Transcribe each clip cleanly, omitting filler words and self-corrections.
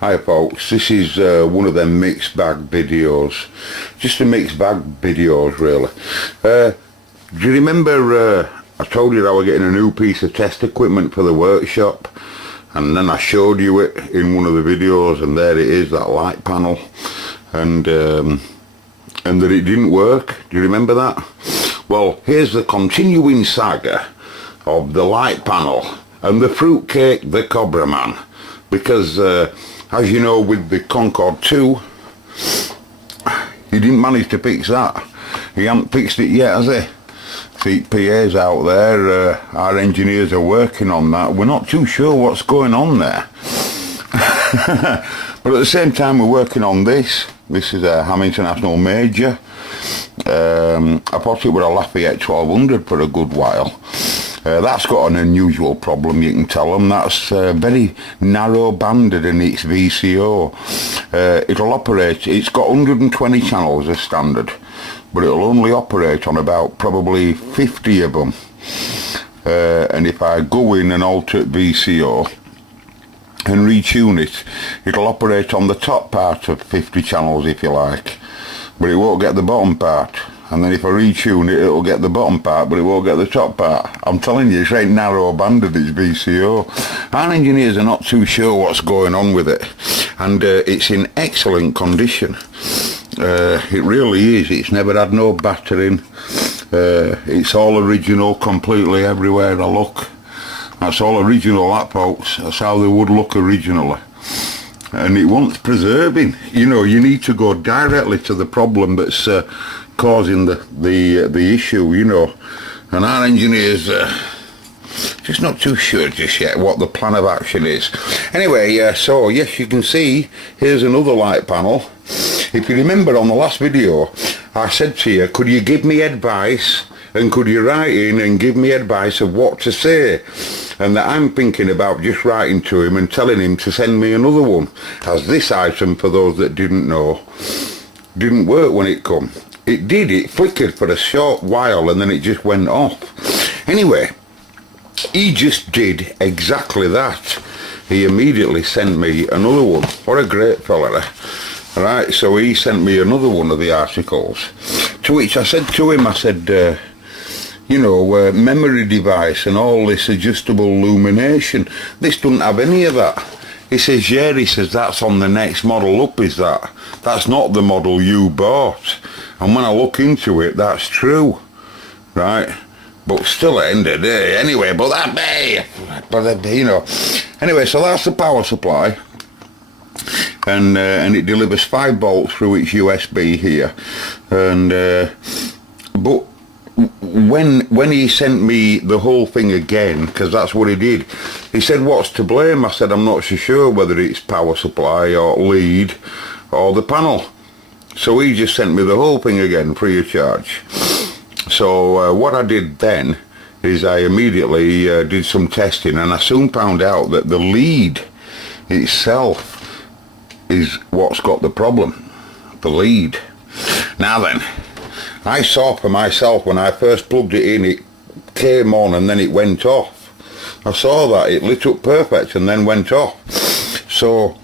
Hi folks, this is one of them mixed bag videos. Just a mixed bag videos really. Do you remember I told you that I was getting a new piece of test equipment for the workshop, and then I showed you it in one of the videos, and there it is, that light panel, and that it didn't work. Do you remember that? Well, here's the continuing saga of the light panel and the fruitcake, the Cobra Man, because as you know, with the Concorde 2, he didn't manage to fix that. He hasn't fixed it yet, has he? See, PA's out there, our engineers are working on that. We're not too sure what's going on there. But at the same time, we're working on this. This is a Ham International Major. I thought it was a Lafayette 1200 for a good while. That's got an unusual problem, you can tell them. That's very narrow banded in its VCO. It'll operate, it's got 120 channels as standard, but it'll only operate on about probably 50 of them. And if I go in and alter VCO and retune it, it'll operate on the top part of 50 channels if you like, but it won't get the bottom part. And then if I retune it, it'll get the bottom part, but it won't get the top part. I'm telling you, it's ain't narrow banded, it's VCO. Our engineers are not too sure what's going on with it. And it's in excellent condition. It really is. It's never had no battering. It's all original completely everywhere I look. That's all original, that folks. That's how they would look originally. And it wants preserving. You know, you need to go directly to the problem that's causing the issue, you know. And our engineers just not too sure just yet what the plan of action is. Anyway, so yes, you can see here's another light panel. If you remember on the last video, I said to you, could you give me advice, and could you write in and give me advice of what to say? And that I'm thinking about just writing to him and telling him to send me another one, as this item, for those that didn't know, didn't work when it come. It did, it flickered for a short while and then it just went off. Anyway, he just did exactly that. He immediately sent me another one. What a great fella. Right, so he sent me another one of the articles, to which I said to him, I said, you know, memory device and all this adjustable illumination, this doesn't have any of that. He says, yeah, he says, that's on the next model up, is that? That's not the model you bought. And when I look into it, that's true, right? But still, at the end of the day, anyway, but you know. Anyway, so that's the power supply. And it delivers 5 volts through its USB here. And, but when he sent me the whole thing again, because that's what he did, he said, what's to blame? I said, I'm not so sure whether it's power supply or lead or the panel. So he just sent me the whole thing again, free of charge. So what I did then is I immediately did some testing, and I soon found out that the lead itself is what's got the problem. The lead. Now then, I saw for myself when I first plugged it in, it came on and then it went off. I saw that, it lit up perfect and then went off. So,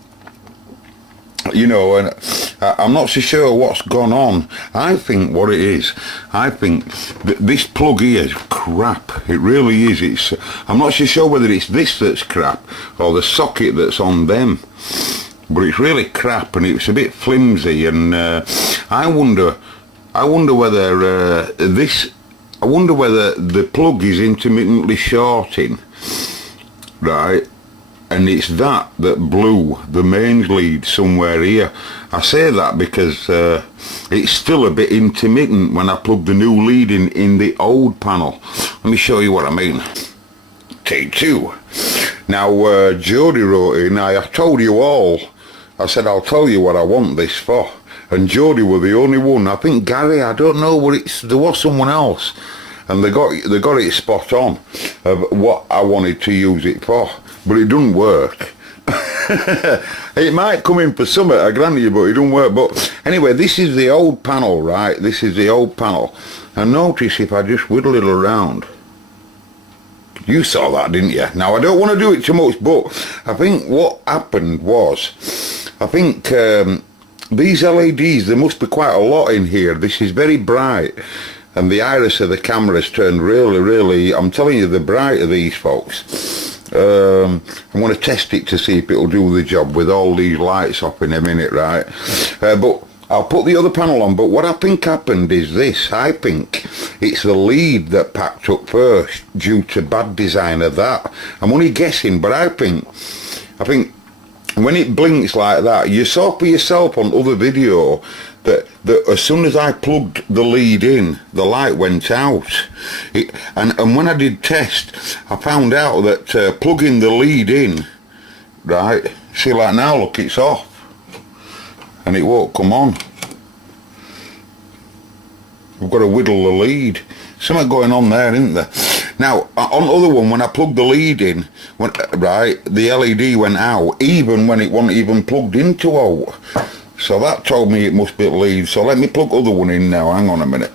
you know, and I'm not so sure what's gone on. I think what it is, I think that this plug here is crap. It really is. I'm not so sure whether it's this that's crap or the socket that's on them. But it's really crap and it's a bit flimsy, and I wonder whether whether the plug is intermittently shorting, right? And it's that blew the mains lead somewhere here. I say that because it's still a bit intermittent when I plug the new lead in the old panel. Let me show you what I mean. Take 2. Now, Jody wrote in, I told you all, I said, I'll tell you what I want this for. And Jody were the only one. I think Gary, I don't know, there was someone else. And they got it spot on of what I wanted to use it for. But it doesn't work. It might come in for summer, I grant you, but it doesn't work. But anyway, this is the old panel, right? This is the old panel. And notice if I just whittle it around, You saw that, didn't you? Now, I don't want to do it too much, but I think what happened was, I think these LEDs, there must be quite a lot in here. This is very bright, and the iris of the camera's turned really, really, I'm telling you, they're brighter, these folks. I'm going to test it to see if it'll do the job with all these lights off in a minute, right? But I'll put the other panel on, but what I think happened is this. I think it's the lead that packed up first due to bad design of that. I'm only guessing, but I think when it blinks like that, you saw for yourself on other video that as soon as I plugged the lead in, the light went out. And when I did test, I found out that plugging the lead in, right, see, like now, look, it's off. And it won't come on. We've got to whittle the lead. Something going on there, isn't there? Now, on the other one, when I plugged the lead in, right, the LED went out, even when it wasn't even plugged into out. So that told me it must be lead. So let me plug the other one in now. Hang on a minute.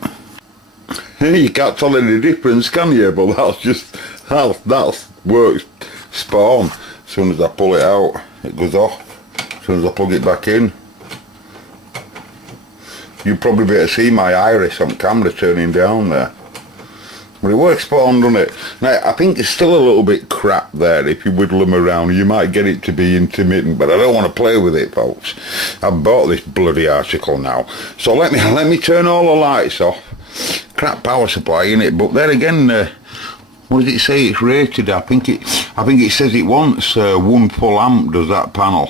You can't tell any difference, can you? But that's just, that works spot on. As soon as I pull it out, it goes off. As soon as I plug it back in. You probably better see my iris on camera turning down there. But it works spot on, doesn't it? Now, I think it's still a little bit crap there. If you whittle them around, you might get it to be intermittent, but I don't want to play with it, folks. I've bought this bloody article now. So let me turn all the lights off. Crap power supply in it, but there again, what does it say it's rated? I think it says it wants 1 full amp, does that panel.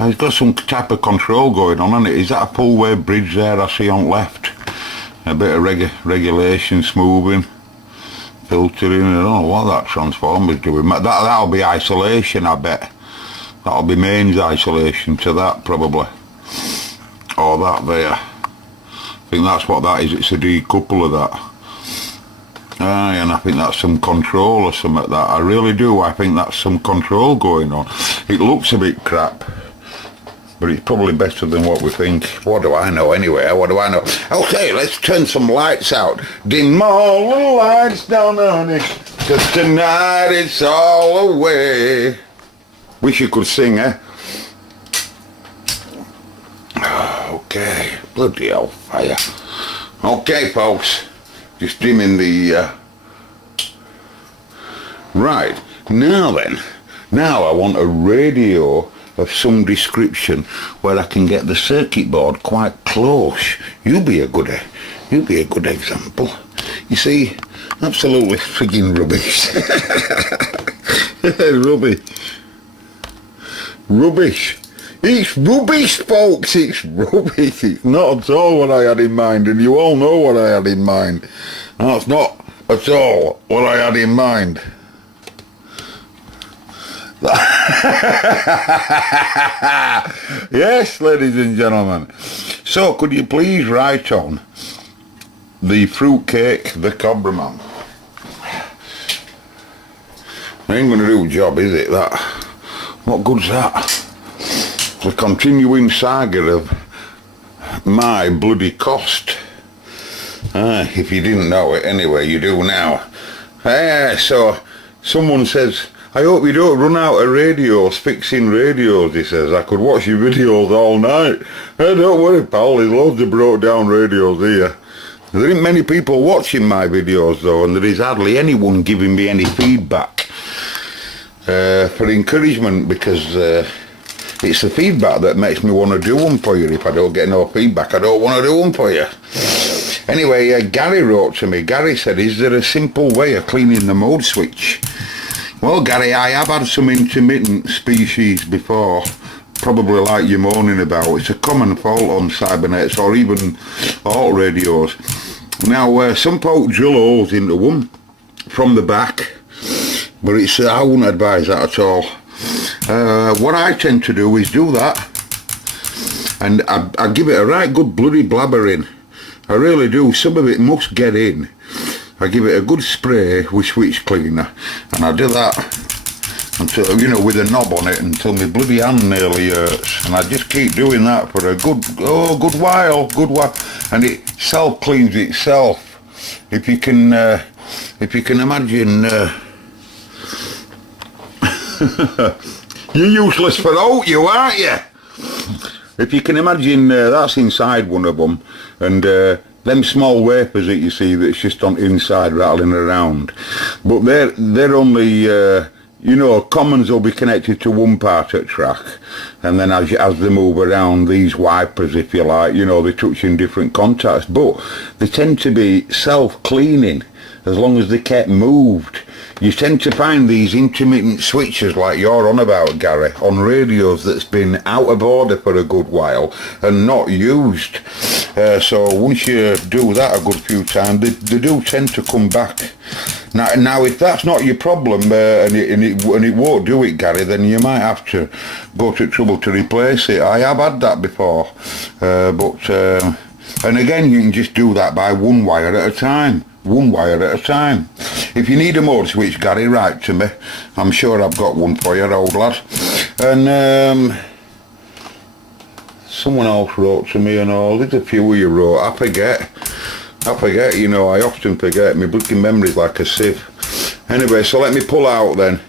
It's got some type of control going on, hasn't it? Is that a full wave bridge there I see on left? A bit of regulation, smoothing, filtering. I don't know what that transformer's doing. That'll be isolation, I bet. That'll be mains isolation to that, probably. Or that there. I think that's what that is. It's a decouple of that. And I think that's some control or something like that. I really do. I think that's some control going on. It looks a bit crap, but it's probably better than what we think. What do I know anyway? What do I know? Okay, let's turn some lights out. Dim all the lights down on it, 'cause tonight it's all away. Wish you could sing, eh? Okay, bloody hell, fire. Okay, folks, just dimming the... Right, now then, now I want a radio of some description where I can get the circuit board quite close. You'll be a good example. You see, absolutely frigging rubbish. Rubbish. It's rubbish, folks. It's rubbish. It's not at all what I had in mind, and you all know what I had in mind. That's not at all what I had in mind. Yes, ladies and gentlemen. So, could you please write on the fruitcake, the Cobra Man? Ain't going to do a job, is it, that? What good's that? The continuing saga of my bloody cost. If you didn't know it, anyway, you do now. So, someone says, I hope you don't run out of radios, fixing radios, he says. I could watch your videos all night. Hey, don't worry, pal, there's loads of broke down radios here. There ain't many people watching my videos, though, and there is hardly anyone giving me any feedback for encouragement, because it's the feedback that makes me want to do them for you. If I don't get no feedback, I don't want to do them for you. Anyway, Gary wrote to me. Gary said, is there a simple way of cleaning the mode switch? Well, Gary, I have had some intermittent species before, probably like you're moaning about. It's a common fault on cybernetics or even alt radios. Now, some folk drill holes into them from the back, but I wouldn't advise that at all. What I tend to do is do that, and I give it a right good bloody blabbering. I really do. Some of it must get in. I give it a good spray with switch cleaner, and I do that until, you know, with a knob on it, until my bloody hand nearly hurts, and I just keep doing that for a good while, and it self cleans itself. If you can if you can imagine, you're useless for out, you aren't you? If you can imagine, that's inside one of them, and them small wafers that you see that's just on inside rattling around, but they're only you know, commons will be connected to one part of the track, and then as they move around, these wipers, if you like, you know, they touch in different contacts, but they tend to be self-cleaning as long as they get moved. You tend to find these intermittent switches like you're on about, Gary, on radios that's been out of order for a good while and not used. So once you do that a good few times, they do tend to come back. Now, if that's not your problem and it won't do it, Gary, then you might have to go to trouble to replace it. I have had that before, and again, you can just do that by one wire at a time. One wire at a time. If you need a motor switch, Gary, write to me. I'm sure I've got one for you, old lad. And someone else wrote to me and all. There's a few of you wrote. I forget, you know, I often forget. My bloody memory's like a sieve. Anyway, so let me pull out then.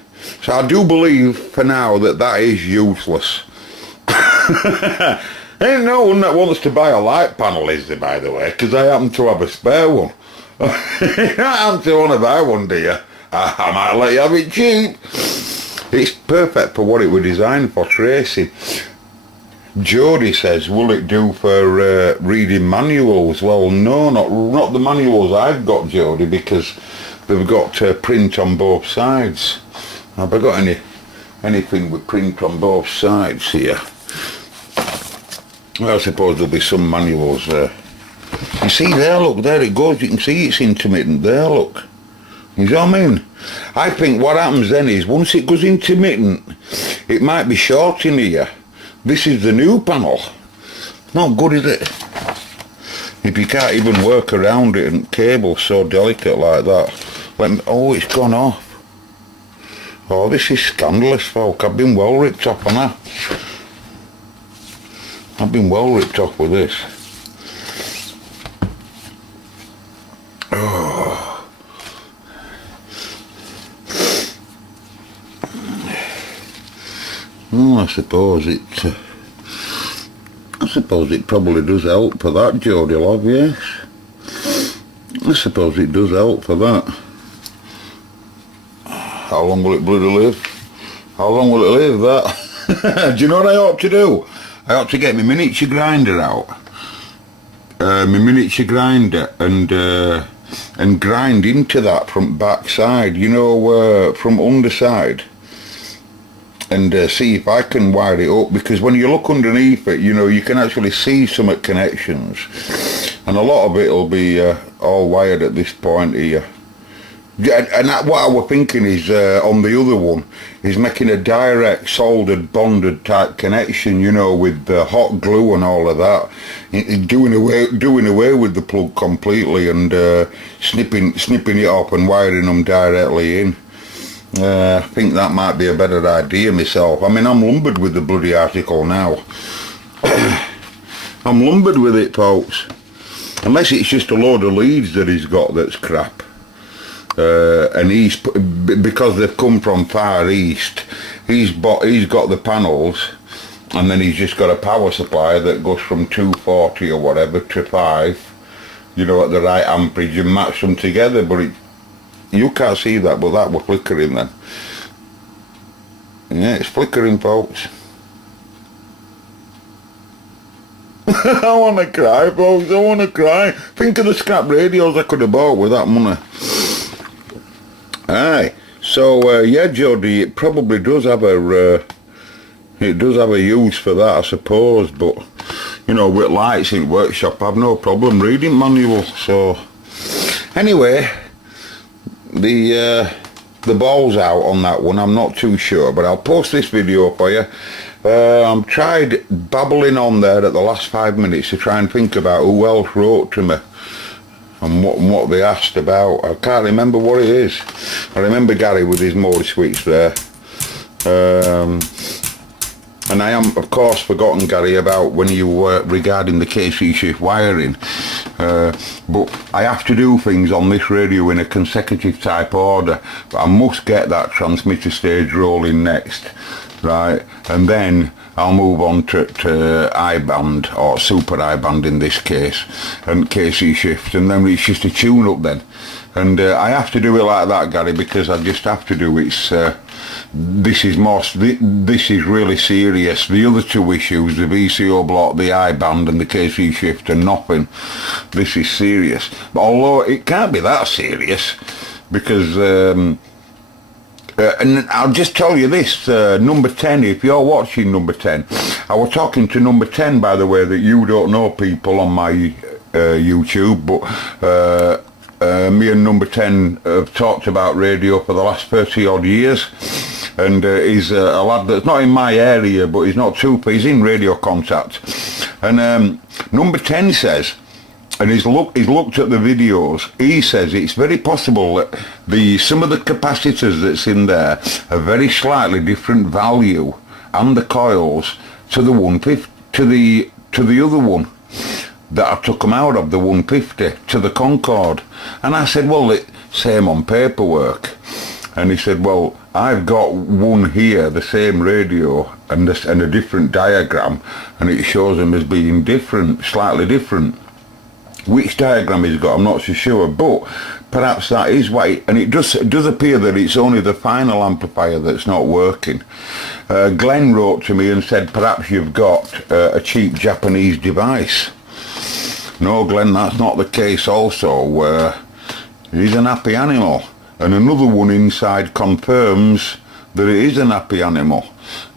So I do believe for now that is useless. Ain't no one that wants to buy a light panel, is there, by the way? Because I happen to have a spare one. You don't have to want to buy one, do you? I might let you have it cheap. It's perfect for what it was designed for, tracing. Jody says, will it do for reading manuals? Well, no, not the manuals I've got, Jody, because they've got print on both sides. Have I got anything with print on both sides here? Well, I suppose there'll be some manuals there. You see there, look, there it goes. You can see it's intermittent there, look. You know what I mean? I think what happens then is, once it goes intermittent, it might be short in here. This is the new panel. Not good, is it? If you can't even work around it and cable's so delicate like that. Oh, it's gone off. Oh, this is scandalous, folk. I've been well ripped off on that. I've been well ripped off with this. Oh. Well, I suppose it probably does help for that, Jody love, yes. I suppose it does help for that. How long will it bloody live? How long will it live, that? Do you know what I ought to do? I ought to get my miniature grinder out. My miniature grinder and grind into that from back side, you know, from underside, and see if I can wire it up, because when you look underneath it, you know, you can actually see some connections, and a lot of it will be all wired at this point here. And what I was thinking is, on the other one, is making a direct soldered bonded type connection, you know, with hot glue and all of that, doing away with the plug completely, and snipping it off and wiring them directly in. I think that might be a better idea myself. I mean, I'm lumbered with the bloody article now. I'm lumbered with it, folks. Unless it's just a load of leads that he's got that's crap. And because they've come from Far East, he's got the panels, and then he's just got a power supply that goes from 240 or whatever to 5, you know, at the right amperage, and match them together. But you can't see that, but that was flickering then. Yeah, it's flickering, folks. I want to cry, folks, I want to cry. Think of the scrap radios I could have bought with that money. Aye, so yeah, Jody, it probably does have a use for that, I suppose. But you know, with lights in workshop, I've no problem reading manual. So anyway, the ball's out on that one. I'm not too sure, but I'll post this video for you. I've tried babbling on there at the last 5 minutes to try and think about who else wrote to me and what they asked about. I can't remember what it is. I remember Gary with his motor switch there. And I am, of course, forgotten, Gary, about when you were regarding the KC shift wiring. but I have to do things on this radio in a consecutive type order, but I must get that transmitter stage rolling next, right, and then I'll move on to I-band, or super I-band in this case, and KC shift, and then it's just a tune up then. And I have to do it like that, Gary, because I just have to do it. This is really serious. The other two issues, the VCO block, the I-band and the KC shift, are nothing. This is serious. But although it can't be that serious, because and I'll just tell you this, number 10, if you're watching number 10, I was talking to number 10, by the way, that you don't know, people, on my YouTube, but me and number 10 have talked about radio for the last 30 odd years, and he's a lad that's not in my area, but he's not too, he's in Radio Contact, and number 10 says, and he's looked at the videos, he says it's very possible that some of the capacitors that's in there are very slightly different value, and the coils, to the 150, to the other one that I took them out of, the 150, to the Concorde. And I said, well, it's same on paperwork. And he said, well, I've got one here, the same radio, and a different diagram, and it shows them as being different, slightly different. Which diagram he's got, I'm not so sure, but perhaps that is why. And it does appear that it's only the final amplifier that's not working. Glenn wrote to me and said, perhaps you've got a cheap Japanese device. No, Glenn, that's not the case also. He's an happy animal. And another one inside confirms that it is an happy animal.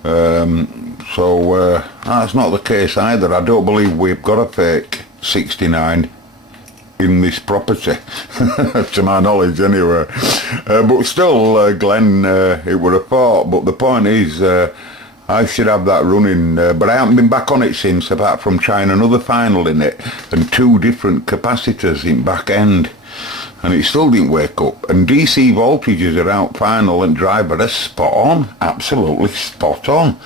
So that's not the case either. I don't believe we've got a fake 69 in this property, to my knowledge anyway. But still, Glenn, it would have thought. But the point is, I should have that running, but I haven't been back on it since, apart from trying another final in it and two different capacitors in back end, and it still didn't wake up. And DC voltages are out final, and driver is spot on, absolutely spot on.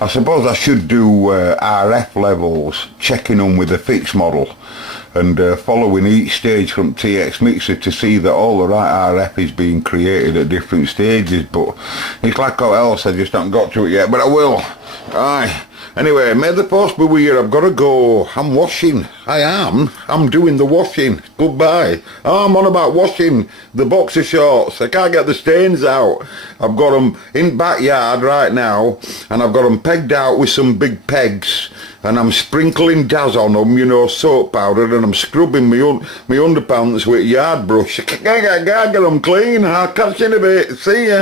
I suppose I should do RF levels, checking them with a fixed model, and following each stage from TX Mixer to see that all the right RF is being created at different stages. But it's like all else, I just haven't got to it yet, but I will. Aye. Anyway, may the post be with you. I've got to go. I'm washing. I'm doing the washing. Goodbye. Oh, I'm on about washing the boxer shorts. I can't get the stains out. I've got them in backyard right now, and I've got them pegged out with some big pegs, and I'm sprinkling Daz on them, you know, soap powder, and I'm scrubbing my underpants with yard brush. I can't get them clean. I'll catch you in a bit. See ya.